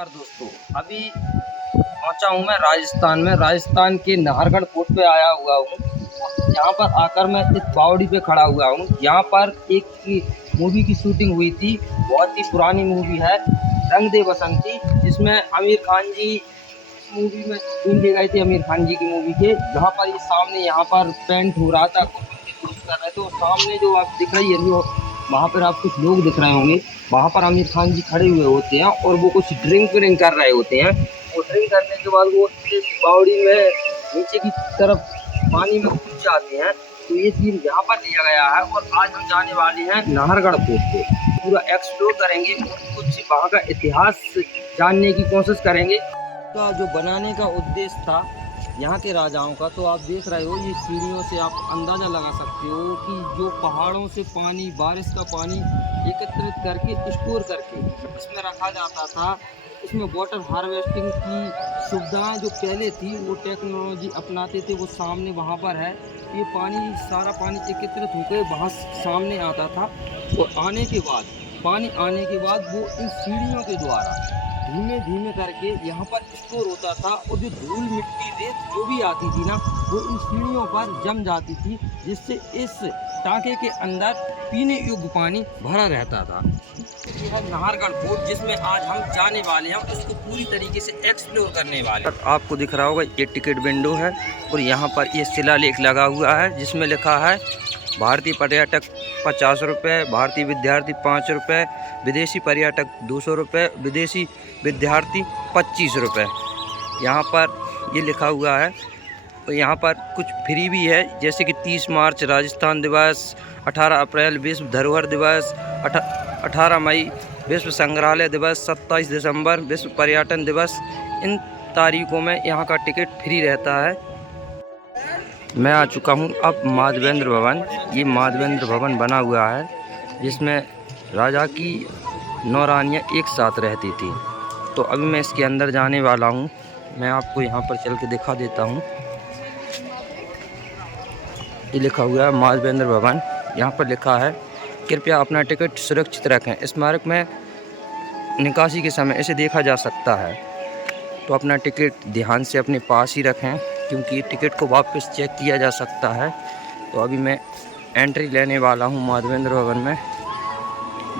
नमस्कार दोस्तों। अभी पहुंचा हूं मैं राजस्थान में। राजस्थान के नाहरगढ़ फोर्ट पे आया हुआ हूं। यहाँ पर आकर मैं इस बावड़ी पे खड़ा हुआ हूं। यहाँ पर एक मूवी की शूटिंग हुई थी। बहुत ही पुरानी मूवी है, रंग दे बसंती, जिसमें आमिर खान जी मूवी में सीन लिए गए थे। आमिर खान जी की मूवी के जहाँ पर ये सामने यहाँ पर पेंट हो रहा था, कुछ बच्चे दोस्त कर रहे थे। और सामने जो आप दिख रही है जो वहाँ पर आप कुछ लोग दिख रहे होंगे, वहाँ पर आमिर खान जी खड़े हुए होते हैं और वो कुछ ड्रिंक व्रिंक कर रहे होते हैं। वो ड्रिंक करने के बाद वो इस बावड़ी में नीचे की तरफ पानी में कूद जाते हैं। तो ये सीन यहाँ पर लिया गया है। और आज हम जाने वाले हैं नाहरगढ़ फोर्ट पे, पूरा एक्सप्लोर करेंगे और कुछ वहाँ का इतिहास जानने की कोशिश करेंगे। का जो बनाने का उद्देश्य था यहाँ के राजाओं का, तो आप देख रहे हो ये सीढ़ियों से आप अंदाज़ा लगा सकते हो कि जो पहाड़ों से पानी, बारिश का पानी एकत्रित करके स्टोर करके इसमें रखा जाता था। इसमें वाटर हार्वेस्टिंग की सुविधाएं जो पहले थी वो टेक्नोलॉजी अपनाते थे, वो सामने वहाँ पर है। ये पानी, सारा पानी एकत्रित होकर वहाँ सामने आता था। और आने के बाद, पानी आने के बाद वो इन सीढ़ियों के द्वारा धीमे धीमे करके यहाँ पर स्टोर होता था। और जो धूल मिट्टी रेत जो भी आती थी ना, वो इन सीढ़ियों पर जम जाती थी, जिससे इस टाँके के अंदर पीने योग्य पानी भरा रहता था। ये है नाहरगढ़ फोर्ट, जिसमें आज हम जाने वाले हैं, उसको पूरी तरीके से एक्सप्लोर करने वाले हैं। आपको दिख रहा होगा ये टिकट विंडो है और यहाँ पर ये शिलालेख लगा हुआ है, जिसमें लिखा है भारतीय पर्यटक 50 रुपये, भारतीय विद्यार्थी 5 रुपये, विदेशी पर्यटक 200 रुपये, विदेशी विद्यार्थी 25 रुपये। यहाँ पर ये लिखा हुआ है। और यहाँ पर कुछ फ्री भी है, जैसे कि 30 मार्च राजस्थान दिवस, 18 अप्रैल विश्व धरोहर दिवस, 18 मई विश्व संग्रहालय दिवस, 27 दिसंबर विश्व पर्यटन दिवस। इन तारीखों में यहाँ का टिकट फ्री रहता है। मैं आ चुका हूँ अब माधवेंद्र भवन। ये माधवेंद्र भवन बना हुआ है, जिसमें राजा की 9 रानियाँ एक साथ रहती थी। तो अभी मैं इसके अंदर जाने वाला हूँ। मैं आपको यहाँ पर चल के दिखा देता हूँ। ये लिखा हुआ है माधवेंद्र भवन। यहाँ पर लिखा है कृपया अपना टिकट सुरक्षित रखें। स्मारक में निकासी के समय इसे देखा जा सकता है, तो अपना टिकट ध्यान से अपने पास ही रखें, क्योंकि टिकट को वापस चेक किया जा सकता है। तो अभी मैं एंट्री लेने वाला हूँ माधवेंद्र भवन में,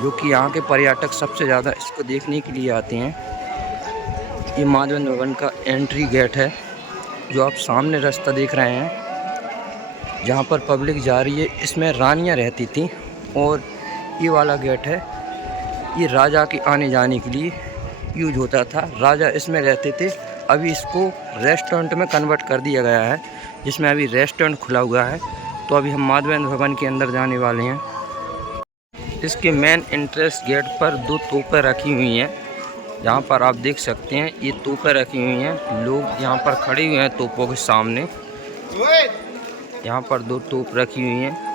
जो कि यहाँ के पर्यटक सबसे ज़्यादा इसको देखने के लिए आते हैं। ये माधवेंद्र भवन का एंट्री गेट है, जो आप सामने रास्ता देख रहे हैं, जहाँ पर पब्लिक जा रही है। इसमें रानियाँ रहती थीं। और ये वाला गेट है, ये राजा के आने जाने के लिए यूज होता था। राजा इसमें रहते थे। अभी इसको रेस्टोरेंट में कन्वर्ट कर दिया गया है, जिसमें अभी रेस्टोरेंट खुला हुआ है। तो अभी हम माधवेंद्र भवन के अंदर जाने वाले हैं। इसके मेन एंट्रेंस गेट पर 2 तोपें रखी हुई हैं, जहाँ पर आप देख सकते हैं ये तोपें रखी हुई हैं। लोग यहाँ पर खड़े हुए हैं तोपों के सामने। यहाँ पर 2 तोप रखी हुई हैं।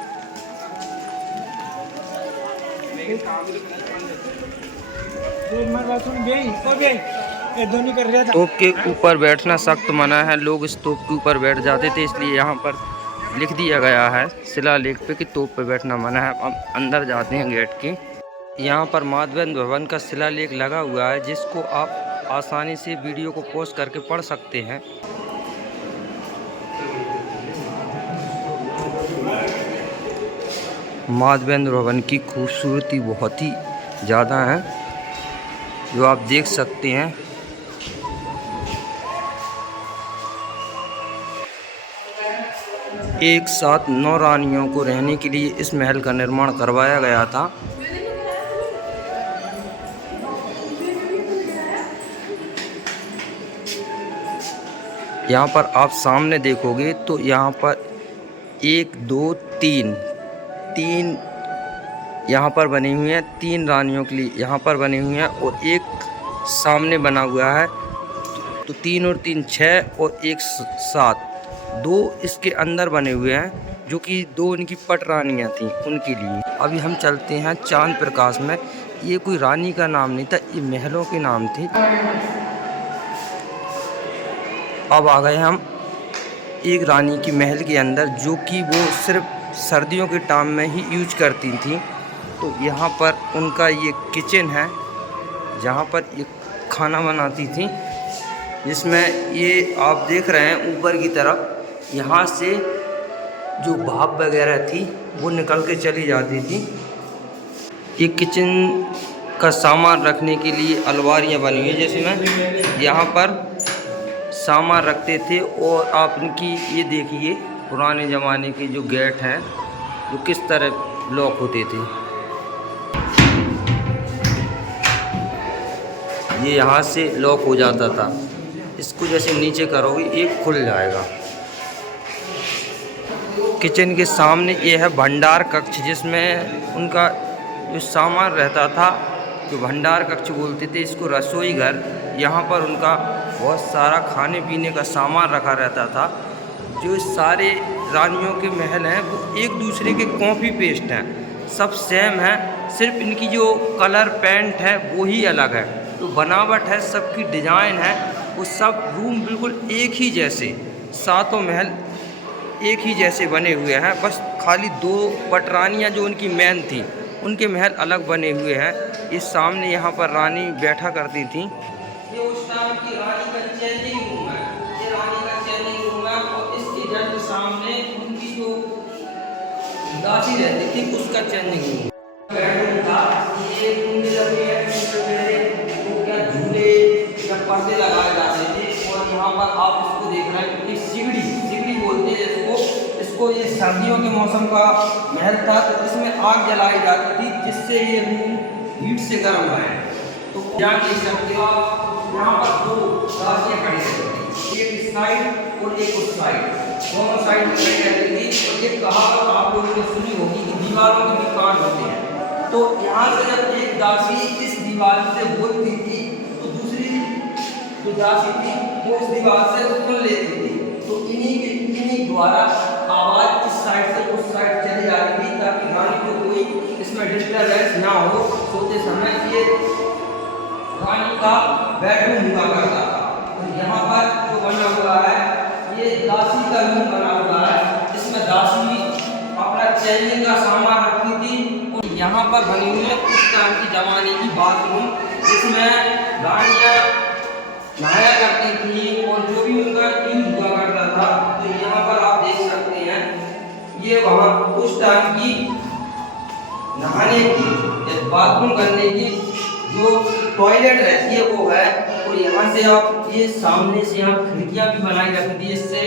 तोप के ऊपर बैठना सख्त मना है। लोग इस तोप के ऊपर बैठ जाते थे, इसलिए यहाँ पर लिख दिया गया है शिलालेख पे कि तोप पे बैठना मना है। हम अंदर जाते हैं गेट के। यहाँ पर माधवेंद्र भवन का शिलालेख लगा हुआ है, जिसको आप आसानी से वीडियो को पॉज करके पढ़ सकते हैं। माधवेंद्र भवन की खूबसूरती बहुत ही ज़्यादा है, जो आप देख सकते हैं। एक साथ 9 रानियों को रहने के लिए इस महल का निर्माण करवाया गया था। यहाँ पर आप सामने देखोगे तो यहाँ पर 1 2 3 यहाँ पर बनी हुई हैं। 3 रानियों के लिए यहाँ पर बनी हुई हैं और एक सामने बना हुआ है। तो 3 और 3 6 और 1 7, 2 इसके अंदर बने हुए हैं, जो कि 2 इनकी पट रानियाँ थीं उनके लिए। अभी हम चलते हैं चांद प्रकाश में। ये कोई रानी का नाम नहीं था, ये महलों के नाम थे। अब आ गए हम एक रानी की महल के अंदर, जो कि वो सिर्फ सर्दियों के टाइम में ही यूज करती थी। तो यहाँ पर उनका ये किचन है, जहाँ पर ये खाना बनाती थी, जिसमें ये आप देख रहे हैं ऊपर की तरफ यहाँ से जो भाप वगैरह थी वो निकल के चली जाती थी। ये किचन का सामान रखने के लिए अलमारियाँ बनी हुई है, जिसमें यहाँ पर सामान रखते थे। और आप इनकी ये देखिए पुराने ज़माने के जो गेट हैं जो किस तरह लॉक होते थे। ये यहाँ से लॉक हो जाता था, इसको जैसे नीचे करोगे एक खुल जाएगा। किचन के सामने ये है भंडार कक्ष, जिसमें उनका जो सामान रहता था, जो भंडार कक्ष बोलते थे इसको, रसोई घर। यहाँ पर उनका बहुत सारा खाने पीने का सामान रखा रहता था। जो सारे रानियों के महल हैं वो एक दूसरे के कॉपी पेस्ट हैं, सब सेम है, सिर्फ इनकी जो कलर पेंट है वो ही अलग है। तो बनावट है, सबकी डिज़ाइन है, वो सब रूम बिल्कुल एक ही जैसे, सातों महल एक ही जैसे बने हुए हैं। बस खाली 2 पटरानियाँ जो उनकी मेन थी उनके महल अलग बने हुए हैं। इस सामने यहाँ पर रानी बैठा करती थी। ये उस टाइम की रानी का चेंजिंग रूम है, ये रानी का चेंजिंग रूम है। और इसके जस्ट सामने उनकी जो दासी रहती थी उसका चेंजिंग रूम बेडरूम था। ये कुंडे लगे हैं, तो क्या झूले या पर्दे लगाए जाते थे। और यहाँ पर आप इसको देख रहे हैं कि सिगड़ी बोलते हैं इसको ये सर्दियों के मौसम का महल था, तो इसमें आग जलाई जाती थी जिससे ये रूम हीट से गर्म रहे। तो यहाँ देख सकते हो आप, यहाँ पर 2 दासियाँ खड़ी रहती थी, एक इस साइड और एक उस साइड, दोनों साइड में खड़ी रहती थी। और ये कहावत आप लोगों ने सुनी होगी कि दीवारों के भी कान होते हैं। तो यहाँ से जब एक दासी इस दीवार से बोलती थी तो दूसरी जो दासी थी वो उस दीवार से सुन लेती थी। तो इन्हीं द्वारा आवाज़ इस साइड से उस साइड चली जा रही थी, ताकि रानी को कोई इसमें डिस्टर्बेंस ना हो। सोते समय ये रानी का बेडरूम हुआ करता था। और यहाँ पर जो बना हुआ है ये दासी का रूम बना हुआ है, जिसमें दासी अपना चेंजिंग का सामान रखती थी। और यहाँ पर बनी हुई है उस टाइम की ज़माने की बाथरूम, जिसमें रानियाँ नहाया करती थी और जो भी उनका यूज हुआ करता था। तो यहाँ पर आप देख सकते हैं ये वहाँ उस टाइम की नहाने की, बाथरूम करने की जो टॉयलेट रहती है वो है। और यहाँ से आप ये सामने से यहाँ खिड़कियाँ भी बनाई जाती थी, जिससे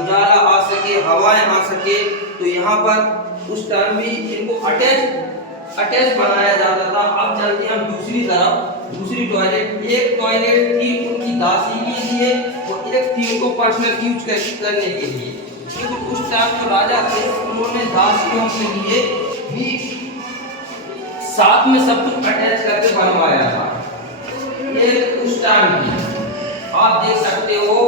उजाला आ सके, हवाएं आ सके। तो यहाँ पर उस टाइम भी इनको अटैच बनाया जाता था। अब चलते हैं हम दूसरी तरफ, दूसरी टॉयलेट। एक टॉयलेट थी उनकी दासी के लिए और एक थी उनको पर्सनल यूज करने के लिए। क्योंकि उस टाइम जो राजा थे उन्होंने दासियों के लिए भी साथ में सब कुछ अटैच करके बनवाया था। ये उस टाइम की आप देख सकते हो,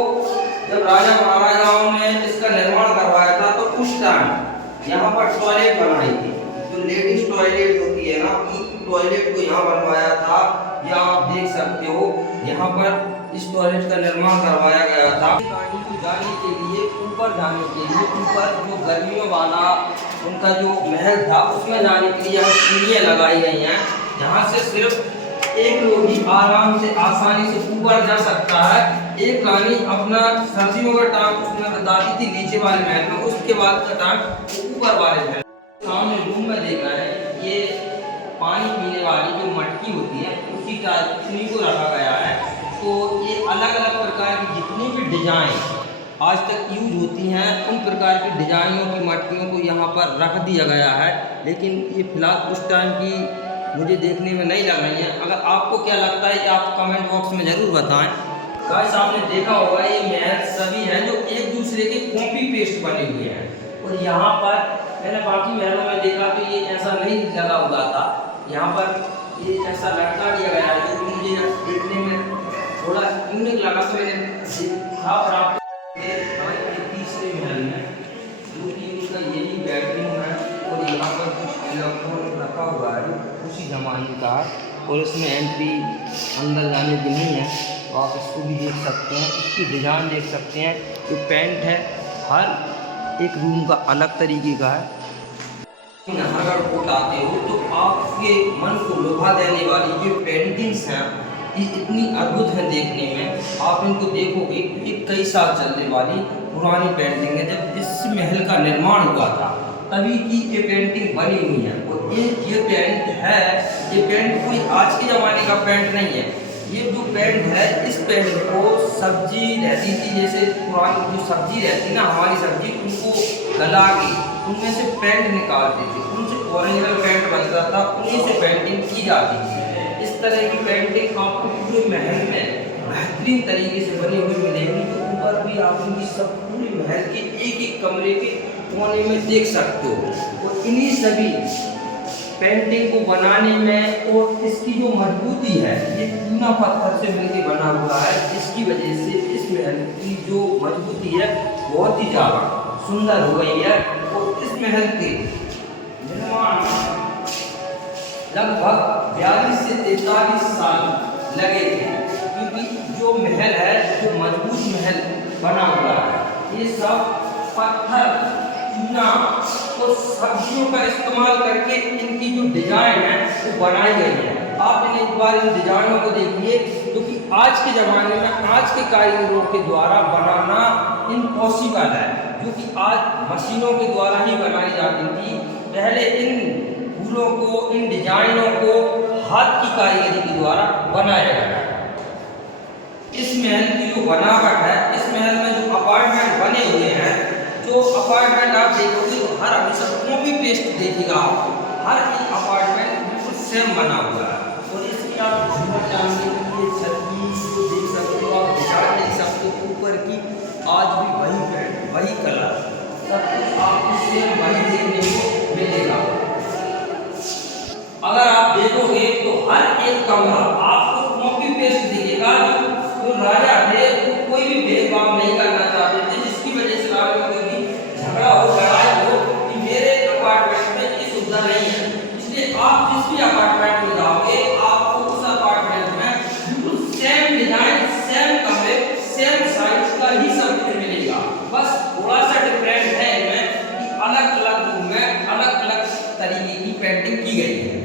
जब राजा महाराजाओं ने इसका निर्माण करवाया था तो उस टाइम यहाँ पर टॉयलेट बनाई थी। जो लेडीज टॉयलेट होती है ना, उस टॉयलेट को यहाँ बनवाया था। या आप देख सकते हो यहाँ पर इस टॉयलेट का निर्माण करवाया गया था। रानी को जाने के लिए, ऊपर जाने के लिए, ऊपर जो गर्मियों वाला उनका जो महल था उसमें जाने के लिए यहाँ सीढ़ियाँ लगाई गई हैं, जहाँ से सिर्फ एक लोग ही आराम से आसानी से ऊपर जा सकता है। एक रानी अपना सर्दियों का टाइम उसमें बताती थी नीचे वाले महल में, उसके बाद का टाइम ऊपर वाले महल। सामने रूम में देख रहे हैं ये पानी पीने वाली जो मटकी होती है उसी टाइप को रखा गया है। तो ये अलग अलग प्रकार की जितनी भी डिजाइन आज तक यूज होती हैं उन प्रकार की डिजाइनों की मटकियों को यहाँ पर रख दिया गया है। लेकिन ये फिलहाल उस टाइम की मुझे देखने में नहीं लग रही है। अगर आपको क्या लगता है आप कमेंट बॉक्स में ज़रूर बताएं। गाइस आपने देखा होगा ये महल सभी हैं जो एक दूसरे के कॉपी पेस्ट बने हुए हैं। और यहाँ पर मैंने बाकी महलों में देखा तो ये ऐसा नहीं लगा हुआ था, यहाँ पर ये ऐसा लटका दिया गया है जो मुझे देखने में थोड़ा यूनिक लगा। तो मैंने देखा और आपको तीसरे महल में जो कि उनका यही बेडरूम है और यहाँ पर कुछ इलेक्ट्रॉनिक रखा हुआ है उसी ज़माने का, और इसमें एंट्री अंदर जाने की नहीं है। तो आप इसको भी देख सकते हैं, इसकी डिज़ाइन देख सकते हैं। जो पेंट है हर एक रूम का अलग तरीके का है। नाहरगढ़ कोट आते हो तो आपके मन को लुभा देने वाली ये पेंटिंग्स हैं ये इतनी अद्भुत है देखने में। आप इनको देखोगे तो ये कई साल चलने वाली पुरानी पेंटिंग है। जब इस महल का निर्माण हुआ था तभी की ये पेंटिंग बनी हुई है। और ये पेंट है, ये पेंट कोई आज के ज़माने का पेंट नहीं है। ये जो पेंट है, इस पेंट को सब्जी रहती थी, जैसे पुरानी जो सब्जी रहती ना हमारी सब्जी, उनको गला के उनमें से पेंट निकालते थे, उनसे ओरिजिनल पेंट बनता था, उन्हीं से पेंटिंग की जाती थी। इस तरह की पेंटिंग आपको पूरे महल में बेहतरीन तरीके से बनी हुई मिलेगी। तो ऊपर भी आप उनकी सब पूरे महल के एक एक कमरे के कोने में देख सकते हो। और इन्हीं सभी पेंटिंग को बनाने में और इसकी जो मजबूती है, ये चूना पत्थर से मिलकर बना हुआ है। इसकी वजह से इस महल की जो मजबूती है बहुत ही ज़्यादा सुंदर हो गई है। और इस महल के निर्माण लगभग 42 से 43 साल लगे थे, क्योंकि जो महल है, जो मजबूत महल बना हुआ है, ये सब पत्थर, चूना और सब्जियों का इस्तेमाल करके इनकी जो डिजाइन है वो बनाई गई है। आप इन्हें एक बार इन डिजाइनों को देखिए, क्योंकि आज के ज़माने में आज के कारीगरों के द्वारा बनाना इम्पॉसिबल है, जो कि आज मशीनों के द्वारा ही बनाई जाती थी। पहले इन फूलों को, इन डिजाइनों को हाथ की कारीगरी के द्वारा बनाया गया। इस महल की जो बनावट है, इस महल में जो अपार्टमेंट बने हुए हैं, जो अपार्टमेंट आप देखोगे तो हर हमेशा कॉपी पेस्ट देखेगा आपको, हर एक अपार्टमेंट बिल्कुल सेम बना हुआ है। और इसकी आप झूमर जानने के लिए छत की जो देख सकते हो, आप डिजाइन देख सकते हो ऊपर की, आज भी वही पेंट, वही कलर, सब कुछ आपको सेम वही देखने को मिलेगा। अगर आप देखोगे तो हर एक कमरा आपको कॉपी पेस्ट दिखेगा। जो राजा थे वो कोई भी भेदभाव नहीं करना चाहते थे, जिसकी वजह से राजा कोई भी झगड़ा हो, लड़ाई हो कि मेरे अपार्टमेंट में ये सुविधा नहीं है। इसलिए आप जिस भी अपार्टमेंट में जाओगे, आपको उस अपार्टमेंट में बिल्कुल सेम डिजाइन, सेम कमरे, सेम साइज का ही सब कुछ मिलेगा। बस थोड़ा सा डिफरेंट है इनमें कि अलग अलग रूम में अलग अलग तरीके की पेंटिंग की गई है।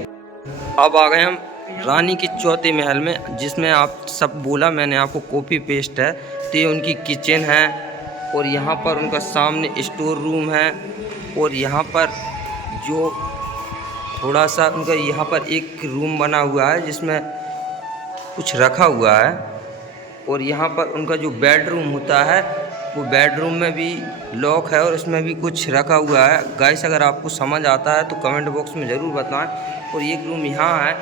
अब आ गए हम रानी के चौथे महल में, जिसमें आप सब बोला मैंने आपको कॉपी पेस्ट है। तो ये उनकी किचन है, और यहाँ पर उनका सामने स्टोर रूम है। और यहाँ पर जो थोड़ा सा उनका यहाँ पर एक रूम बना हुआ है जिसमें कुछ रखा हुआ है। और यहाँ पर उनका जो बेडरूम होता है, वो बेडरूम में भी लॉक है और उसमें भी कुछ रखा हुआ है। गाइस, अगर आपको समझ आता है तो कमेंट बॉक्स में ज़रूर बताएं। और एक रूम यहाँ है,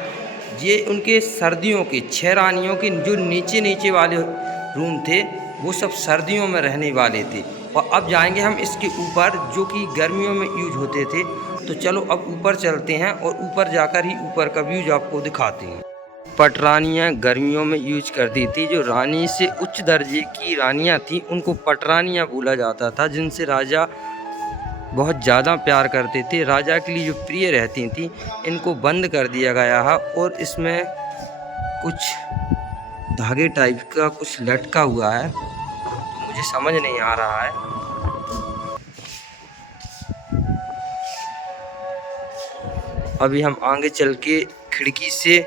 ये उनके सर्दियों के 6 रानियों के जो नीचे नीचे वाले रूम थे, वो सब सर्दियों में रहने वाले थे। और अब जाएंगे हम इसके ऊपर, जो कि गर्मियों में यूज होते थे। तो चलो अब ऊपर चलते हैं और ऊपर जाकर ही ऊपर का व्यूज आपको दिखाते हैं। पटरानियाँ गर्मियों में यूज करती थी। जो रानी से उच्च दर्जे की रानियाँ थी, उनको पटरानियाँ बोला जाता था, जिनसे राजा बहुत ज़्यादा प्यार करते थे, राजा के लिए जो प्रिय रहती थी। इनको बंद कर दिया गया है और इसमें कुछ धागे टाइप का कुछ लटका हुआ है, तो मुझे समझ नहीं आ रहा है। अभी हम आगे चल के खिड़की से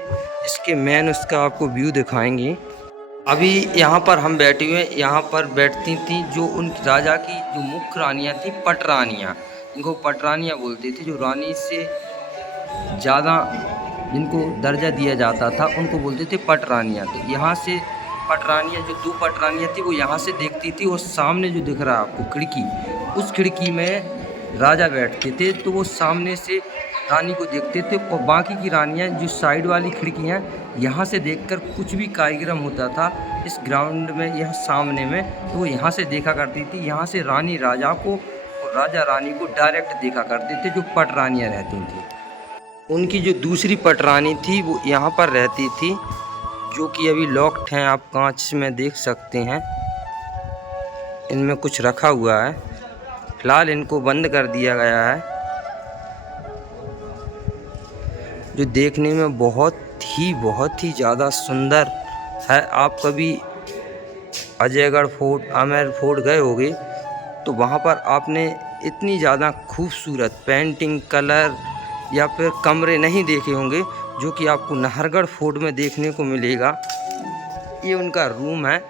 इसके मेन उसका आपको व्यू दिखाएंगे। अभी यहाँ पर हम बैठे हुए, यहाँ पर बैठती थी जो उन राजा की जो मुख्य रानियाँ थी, पटरानियाँ। इनको पटरानियाँ बोलते थे। जो रानी से ज़्यादा जिनको दर्जा दिया जाता था, उनको बोलते थे पटरानियाँ। तो यहाँ से पटरानियाँ, जो 2 पटरानियाँ थी, वो यहाँ से देखती थी। और सामने जो दिख रहा है आपको खिड़की, उस खिड़की में राजा बैठते थे, तो वो सामने से रानी को देखते थे। और बाकी की रानियाँ जो साइड वाली खिड़कियाँ, यहाँ से देखकर कुछ भी कार्यक्रम होता था इस ग्राउंड में, यहाँ सामने में, तो वो यहाँ से देखा करती थी। यहाँ से रानी राजा को और राजा रानी को डायरेक्ट देखा करते थे, जो पटरानियाँ रहती थी। उनकी जो दूसरी पटरानी थी वो यहाँ पर रहती थी, जो कि अभी लॉक्ड हैं, आप कांच में देख सकते हैं। इनमें कुछ रखा हुआ है, फिलहाल इनको बंद कर दिया गया है। जो देखने में बहुत ही ज़्यादा सुंदर है। आप कभी अजयगढ़ फोर्ट, आमेर फोर्ट गए होंगे, तो वहाँ पर आपने इतनी ज़्यादा खूबसूरत पेंटिंग, कलर या फिर कमरे नहीं देखे होंगे, जो कि आपको नाहरगढ़ फोर्ट में देखने को मिलेगा। ये उनका रूम है।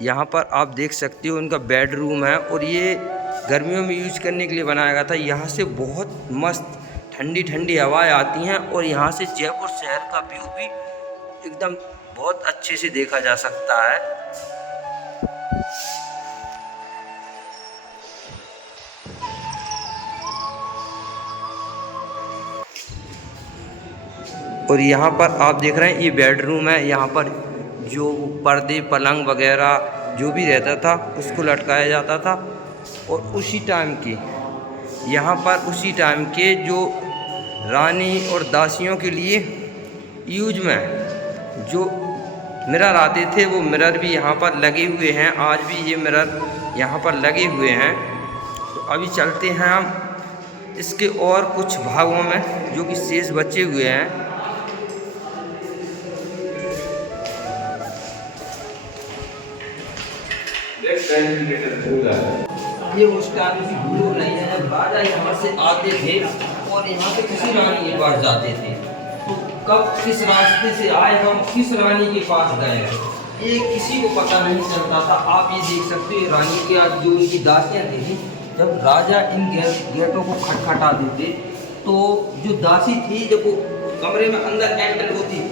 यहाँ पर आप देख सकते हो उनका बेडरूम है और ये गर्मियों में यूज करने के लिए बनाया गया था। यहाँ से बहुत मस्त ठंडी ठंडी हवाएं आती हैं और यहाँ से जयपुर शहर का व्यू भी एकदम बहुत अच्छे से देखा जा सकता है। और यहाँ पर आप देख रहे हैं ये बेडरूम है। यहाँ पर जो पर्दे पलंग वगैरह जो भी रहता था उसको लटकाया जाता था और उसी टाइम की यहाँ पर उसी टाइम के जो रानी और दासियों के लिए यूज में जो मिरर आते थे वो मिरर भी यहाँ पर लगे हुए हैं। आज भी ये मिरर यहाँ पर लगे हुए हैं। तो अभी चलते हैं हम इसके और कुछ भागों में जो कि शेष बचे हुए हैं। ये उस टाइम की भूल नहीं है जब राजा यहाँ से आते थे और यहाँ से किसी रानी के पास जाते थे। तो कब किस रास्ते से आए हम किस रानी के पास गए ये किसी को पता नहीं चलता था। आप ये देख सकते हैं रानी के आज जो उनकी दासियाँ थी जब राजा इन गेटों को खटखटा देते तो जो दासी थी जब वो कमरे में अंदर एंटर होती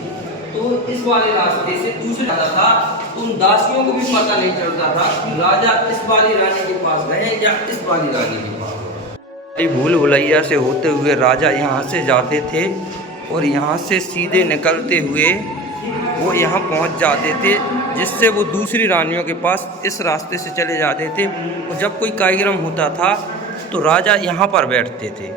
तो इस वाले रास्ते से दूसरे राजा था तो उन दासियों को भी पता नहीं चलता था कि राजा इस वाली रानी के पास गए या इस वाली रानी के पास। भूल भुलैया से होते हुए राजा यहाँ से जाते थे और यहाँ से सीधे निकलते हुए वो यहाँ पहुँच जाते थे जिससे वो दूसरी रानियों के पास इस रास्ते से चले जाते थे। और जब कोई कार्यक्रम होता था तो राजा यहाँ पर बैठते थे।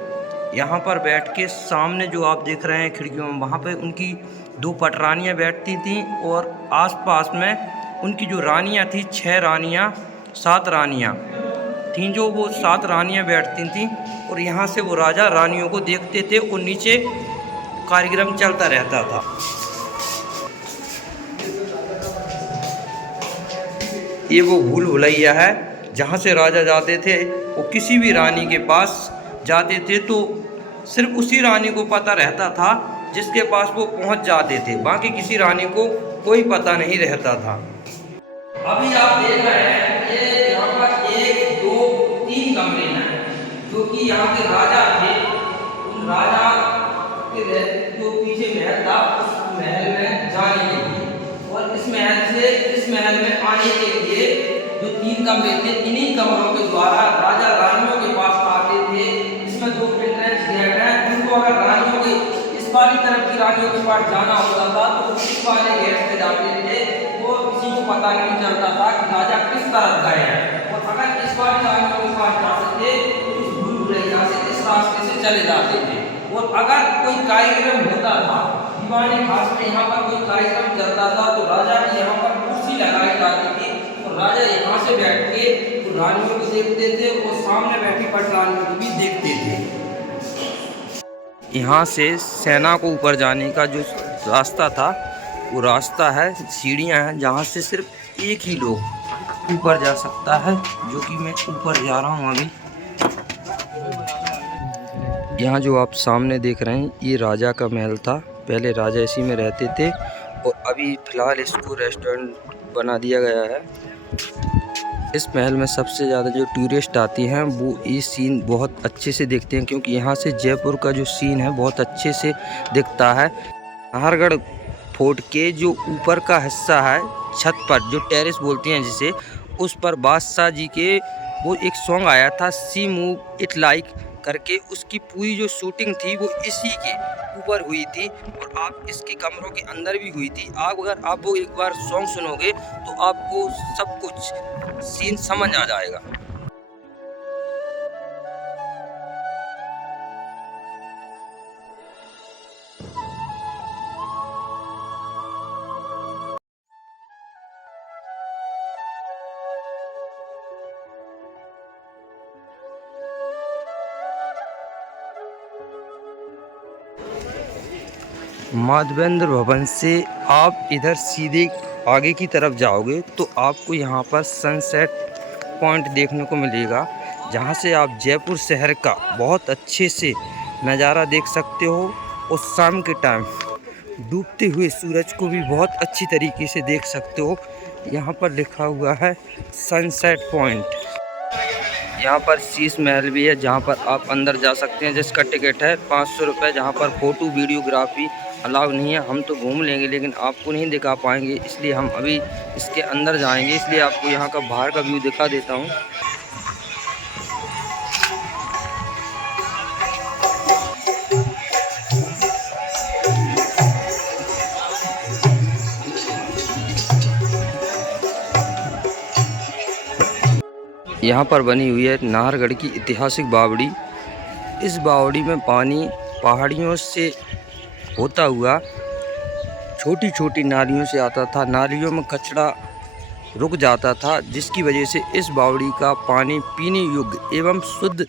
यहाँ पर बैठ के सामने जो आप देख रहे हैं खिड़कियों में वहाँ पे उनकी 2 पटरानियाँ बैठती थीं और आसपास में उनकी जो रानियाँ थी 6 रानियाँ 7 रानियाँ थीं जो वो 7 रानियाँ बैठती थीं और यहाँ से वो राजा रानियों को देखते थे और नीचे कार्यक्रम चलता रहता था। ये वो भूल भुलैया है जहाँ से राजा जाते थे वो किसी भी रानी के पास जाते थे तो सिर्फ उसी रानी को पता रहता था जिसके पास वो पहुंच जाते थे। बाकी किसी रानी को कोई पता नहीं रहता था। अभी आप देख रहे हैं ये यहाँ पर 1 2 3 कमरे हैं जो कि यहाँ के राजा थे। उन राजा के जो पीछे महल था उस महल में जाने के लिए और इस महल से इस महल में आने के लिए जो 3 कमरे थे इन्हीं कमरों के द्वारा राजा रानियों के पास आते थे। इसमें 2 एंट्रेंस गेट हैं जिनको अगर रानियों के इस वाली तरफ की रानियों के पास जाना होता था तो इस वाले गेट से जाते थे और किसी को पता नहीं चलता था कि राजा किस तरफ गए हैं। और अगर इस वाली रानियों के पास जाते थे तो इस भूल भुलैया से इस रास्ते से चले जाते थे। और अगर कोई कार्यक्रम होता था दीवानी खास में यहाँ पर कोई कार्यक्रम चलता था तो राजा की यहाँ पर कुर्सी लगाई जाती थी और राजा यहाँ से बैठ के तो रानियों को देखते थे और सामने बैठी पटरानियों को भी देखते थे। यहाँ से सेना को ऊपर जाने का जो रास्ता था वो रास्ता है सीढ़ियाँ हैं जहाँ से सिर्फ एक ही लोग ऊपर जा सकता है जो कि मैं ऊपर जा रहा हूँ अभी। यहाँ जो आप सामने देख रहे हैं ये राजा का महल था। पहले राजा इसी में रहते थे और अभी फ़िलहाल इसको रेस्टोरेंट बना दिया गया है। इस महल में सबसे ज़्यादा जो टूरिस्ट आती हैं वो ये सीन बहुत अच्छे से देखते हैं क्योंकि यहाँ से जयपुर का जो सीन है बहुत अच्छे से दिखता है। नाहरगढ़ फोर्ट के जो ऊपर का हिस्सा है छत पर जो टेरेस बोलते हैं जिसे उस पर बादशाह जी के वो एक सॉन्ग आया था सी मूव इट लाइक करके। उसकी पूरी जो शूटिंग थी वो इसी के ऊपर हुई थी और आप इसके कमरों के अंदर भी हुई थी। अगर आप वो एक बार सॉन्ग सुनोगे तो आपको सब कुछ सीन समझ आ जाएगा। माधवेंद्र भवन से आप इधर सीधे आगे की तरफ जाओगे तो आपको यहाँ पर सनसेट पॉइंट देखने को मिलेगा जहाँ से आप जयपुर शहर का बहुत अच्छे से नज़ारा देख सकते हो। और शाम के टाइम डूबते हुए सूरज को भी बहुत अच्छी तरीके से देख सकते हो। यहाँ पर लिखा हुआ है सनसेट पॉइंट। यहाँ पर शीश महल भी है जहाँ पर आप अंदर जा सकते हैं, जिसका टिकट है 500 रुपये। जहाँ पर फ़ोटो वीडियोग्राफी अलाउ नहीं है। हम तो घूम लेंगे लेकिन आपको नहीं दिखा पाएंगे, इसलिए हम अभी इसके अंदर जाएंगे। इसलिए आपको यहाँ का बाहर का व्यू दिखा देता हूँ। यहाँ पर बनी हुई है नाहरगढ़ की ऐतिहासिक बावड़ी। इस बावड़ी में पानी पहाड़ियों से होता हुआ छोटी छोटी नालियों से आता था। नालियों में कचरा रुक जाता था, जिसकी वजह से इस बावड़ी का पानी पीने योग्य एवं शुद्ध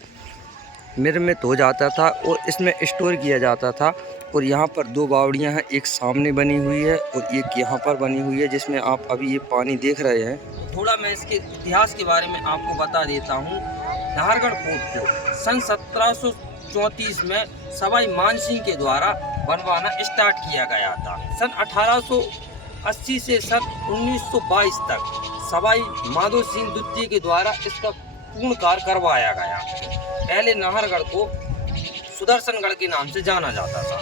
निर्मित हो जाता था और इसमें स्टोर किया जाता था। और यहाँ पर दो बावड़ियाँ हैं, एक सामने बनी हुई है और एक यहाँ पर बनी हुई है, जिसमें आप अभी ये पानी देख रहे हैं। थोड़ा मैं इसके इतिहास के बारे में आपको बता देता हूँ। नाहरगढ़ फोर्ट को सन 1734 में सवाई मानसिंह के द्वारा बनवाना स्टार्ट किया गया था। सन 1880 से सन 1922 तक सवाई माधो सिंह द्वितीय के द्वारा इसका पूर्ण कार्य करवाया गया। पहले नाहरगढ़ को सुदर्शनगढ़ के नाम से जाना जाता था।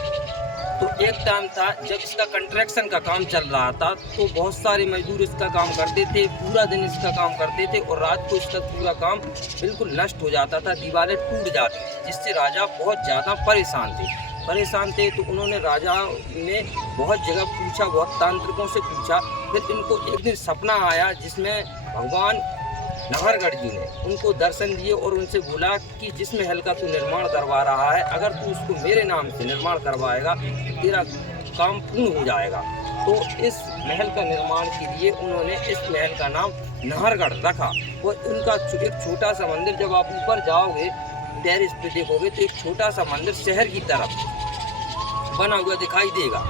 तो एक टाइम था जब इसका कंस्ट्रक्शन का काम चल रहा था, तो बहुत सारे मजदूर इसका काम करते थे, पूरा दिन इसका काम करते थे और रात को इसका पूरा काम बिल्कुल नष्ट हो जाता था, दीवारें टूट जाती थी, जिससे राजा बहुत ज़्यादा परेशान थे। तो उन्होंने राजा ने बहुत जगह पूछा, बहुत तांत्रिकों से पूछा। फिर इनको एक दिन सपना आया जिसमें भगवान नाहरगढ़ जी ने उनको दर्शन दिए और उनसे बोला कि जिस महल का तू निर्माण करवा रहा है, अगर तू उसको मेरे नाम से निर्माण करवाएगा तो तेरा काम पूर्ण हो जाएगा। तो इस महल का निर्माण के लिए उन्होंने इस महल का नाम नाहरगढ़ रखा। और उनका एक छोटा सा मंदिर, जब आप ऊपर जाओगे टेरेस पे देखोगे तो एक छोटा सा मंदिर शहर की तरफ बना हुआ दिखाई देगा।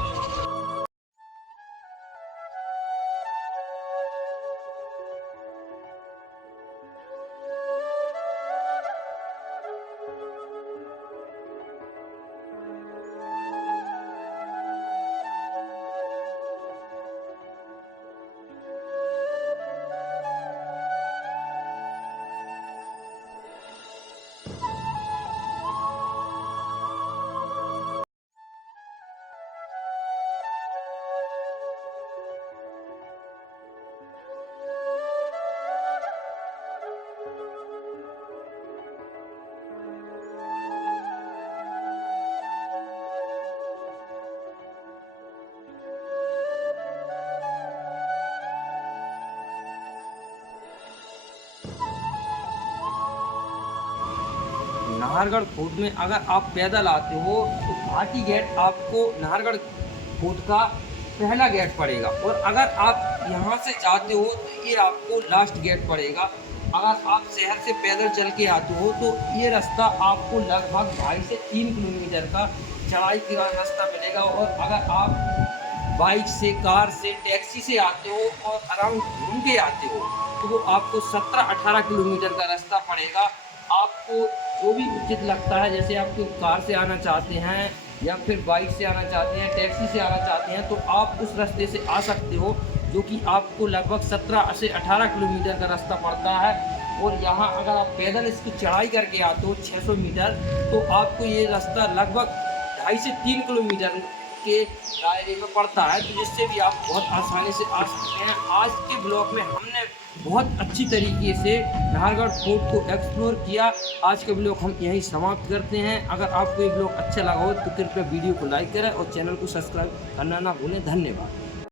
नाहरगढ़ फोर्ट में अगर आप पैदल आते हो तो घाटी गेट आपको नाहरगढ़ फोर्ट का पहला गेट पड़ेगा, और अगर आप यहाँ से जाते हो तो ये आपको लास्ट गेट पड़ेगा। अगर आप शहर से पैदल चल के आते हो तो ये रास्ता आपको लगभग 2.5 से 3 किलोमीटर का चढ़ाई का रास्ता मिलेगा। और अगर आप बाइक से, कार से, टैक्सी से आते हो और अराउंड घूम के आते हो तो वो आपको 17-18 किलोमीटर का रास्ता पड़ेगा। आपको जो भी उचित लगता है, जैसे आप कार से आना चाहते हैं या फिर बाइक से आना चाहते हैं, टैक्सी से आना चाहते हैं, तो आप उस रास्ते से आ सकते हो, जो कि आपको लगभग 17 से 18 किलोमीटर का रास्ता पड़ता है। और यहाँ अगर आप पैदल इसकी चढ़ाई करके आते हो 600 मीटर, तो आपको ये रास्ता लगभग 2.5 से 3 किलोमीटर के दायरे में पड़ता है, तो जिससे भी आप बहुत आसानी से आ सकते हैं। आज के ब्लॉग में हमने बहुत अच्छी तरीके से नाहरगढ़ फोर्ट को एक्सप्लोर किया। आज का ब्लॉग हम यहीं समाप्त करते हैं। अगर आपको ये ब्लॉग अच्छा लगा हो तो कृपया वीडियो को लाइक करें और चैनल को सब्सक्राइब करना ना भूलें। धन्यवाद।